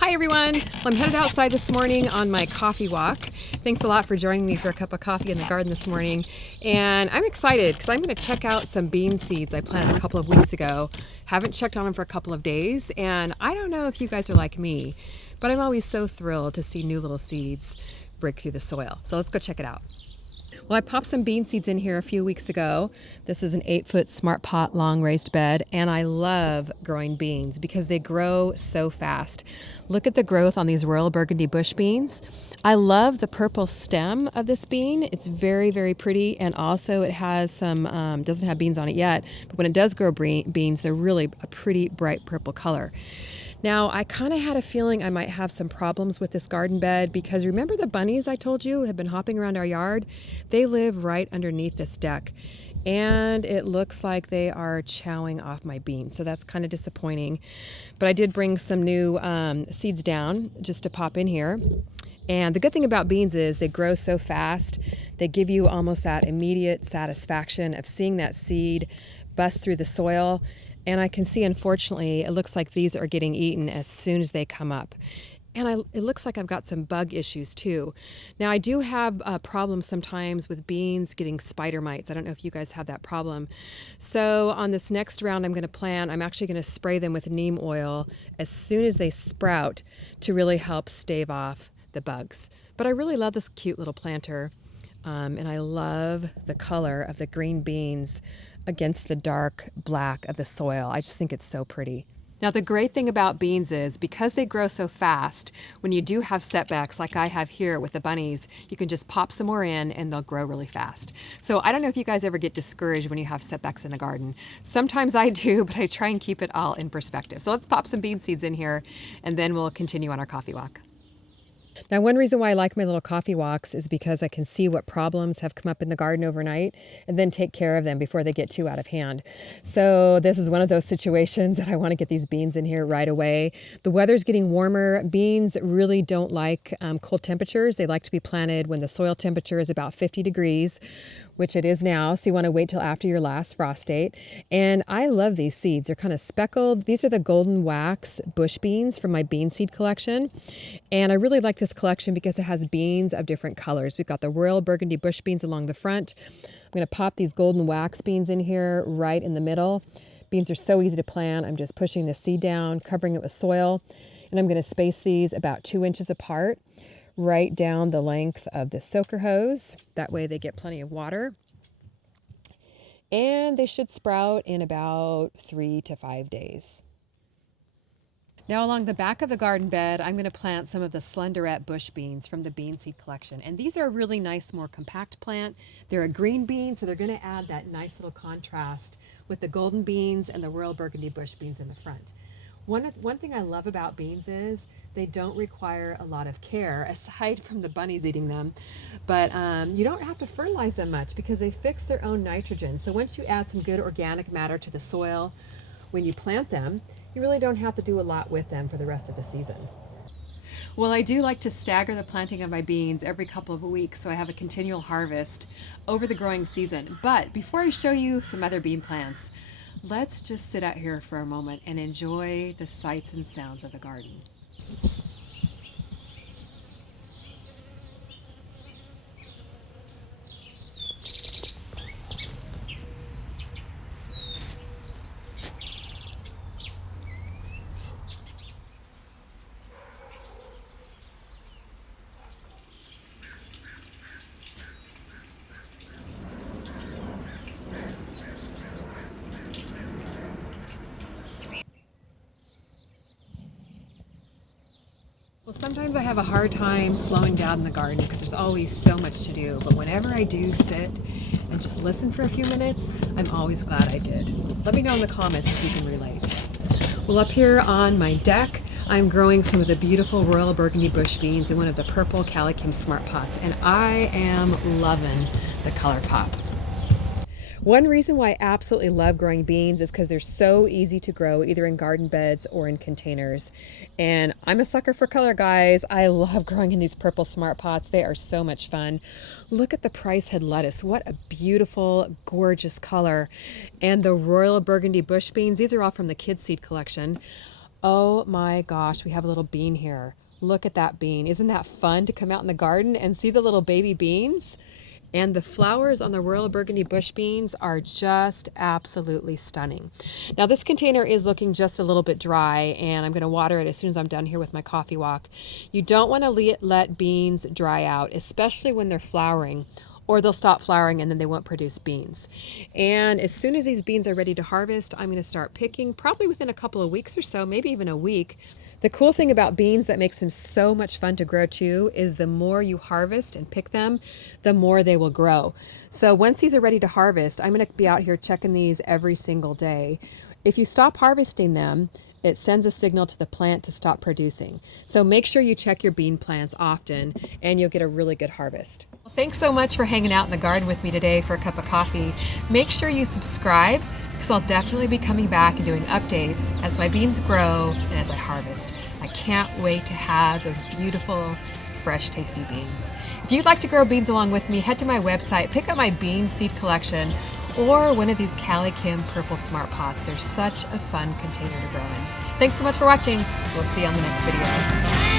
Hi everyone! Well, I'm headed outside this morning on my coffee walk. Thanks a lot for joining me for a cup of coffee in the garden this morning. And I'm excited because I'm going to check out some bean seeds I planted a couple of weeks ago. Haven't checked on them for a couple of days, and I don't know if you guys are like me, but I'm always so thrilled to see new little seeds break through the soil. So let's go check it out. Well, I popped some bean seeds in here a few weeks ago. This is an 8-foot smart pot long raised bed, and I love growing beans because they grow so fast. Look at the growth on these royal burgundy bush beans. I love the purple stem of this bean. It's very, very pretty, and also it has some, doesn't have beans on it yet, but when it does grow beans, they're really a pretty bright purple color. Now, I kind of had a feeling I might have some problems with this garden bed because remember the bunnies I told you have been hopping around our yard? They live right underneath this deck, and it looks like they are chowing off my beans, so that's kind of disappointing. But I did bring some new seeds down just to pop in here. And the good thing about beans is they grow so fast, they give you almost that immediate satisfaction of seeing that seed bust through the soil. And I can see, unfortunately, it looks like these are getting eaten as soon as they come up. And it looks like I've got some bug issues too. Now, I do have problems sometimes with beans getting spider mites. I don't know if you guys have that problem. So on this next round I'm going to plant, I'm actually going to spray them with neem oil as soon as they sprout to really help stave off the bugs. But I really love this cute little planter. And I love the color of the green beans against the dark black of the soil. I just think it's so pretty. Now, the great thing about beans is because they grow so fast, when you do have setbacks like I have here with the bunnies, you can just pop some more in and they'll grow really fast. So I don't know if you guys ever get discouraged when you have setbacks in the garden. Sometimes I do, but I try and keep it all in perspective. So let's pop some bean seeds in here and then we'll continue on our coffee walk. Now, one reason why I like my little coffee walks is because I can see what problems have come up in the garden overnight and then take care of them before they get too out of hand. So this is one of those situations that I want to get these beans in here right away. The weather's getting warmer. Beans really don't like cold temperatures. They like to be planted when the soil temperature is about 50 degrees, which it is now, so you want to wait till after your last frost date. And I love these seeds. They're kind of speckled. These are the golden wax bush beans from my bean seed collection. And I really like this collection because it has beans of different colors. We've got the royal burgundy bush beans along the front. I'm going to pop these golden wax beans in here right in the middle. Beans are so easy to plant. I'm just pushing the seed down, covering it with soil, and I'm going to space these about 2 inches apart, right down the length of the soaker hose. That way they get plenty of water. And they should sprout in about 3 to 5 days. Now, along the back of the garden bed, I'm going to plant some of the slenderette bush beans from the bean seed collection. And these are a really nice, more compact plant. They're a green bean, so they're going to add that nice little contrast with the golden beans and the royal burgundy bush beans in the front. One thing I love about beans is they don't require a lot of care, aside from the bunnies eating them. But you don't have to fertilize them much because they fix their own nitrogen. So once you add some good organic matter to the soil when you plant them, you really don't have to do a lot with them for the rest of the season. Well, I do like to stagger the planting of my beans every couple of weeks so I have a continual harvest over the growing season. But before I show you some other bean plants, let's just sit out here for a moment and enjoy the sights and sounds of the garden. Well, sometimes I have a hard time slowing down in the garden because there's always so much to do. But whenever I do sit and just listen for a few minutes, I'm always glad I did. Let me know in the comments if you can relate. Well, up here on my deck, I'm growing some of the beautiful royal burgundy bush beans in one of the purple CaliKim smart pots, and I am loving the color pop. One reason why I absolutely love growing beans is because they're so easy to grow either in garden beds or in containers. And I'm a sucker for color, guys. I love growing in these purple smart pots. They are so much fun. Look at the price head lettuce. What a beautiful, gorgeous color. And the royal burgundy bush beans, these are all from the kids seed collection. Oh my gosh, we have a little bean here. Look at that bean. Isn't that fun to come out in the garden and see the little baby beans? And the flowers on the Royal Burgundy bush beans are just absolutely stunning. Now this container is looking just a little bit dry, and I'm going to water it as soon as I'm done here with my coffee walk. You don't want to let beans dry out, especially when they're flowering, or they'll stop flowering and then they won't produce beans. And as soon as these beans are ready to harvest, I'm going to start picking, probably within a couple of weeks or so, maybe even a week. The cool thing about beans that makes them so much fun to grow too is the more you harvest and pick them, the more they will grow. So once these are ready to harvest, I'm going to be out here checking these every single day. If you stop harvesting them, it sends a signal to the plant to stop producing. So make sure you check your bean plants often and you'll get a really good harvest. Well, thanks so much for hanging out in the garden with me today for a cup of coffee. Make sure you subscribe, because I'll definitely be coming back and doing updates as my beans grow and as I harvest. I can't wait to have those beautiful, fresh, tasty beans. If you'd like to grow beans along with me, head to my website, pick up my bean seed collection, or one of these CaliKim Purple Smart Pots. They're such a fun container to grow in. Thanks so much for watching. We'll see you on the next video.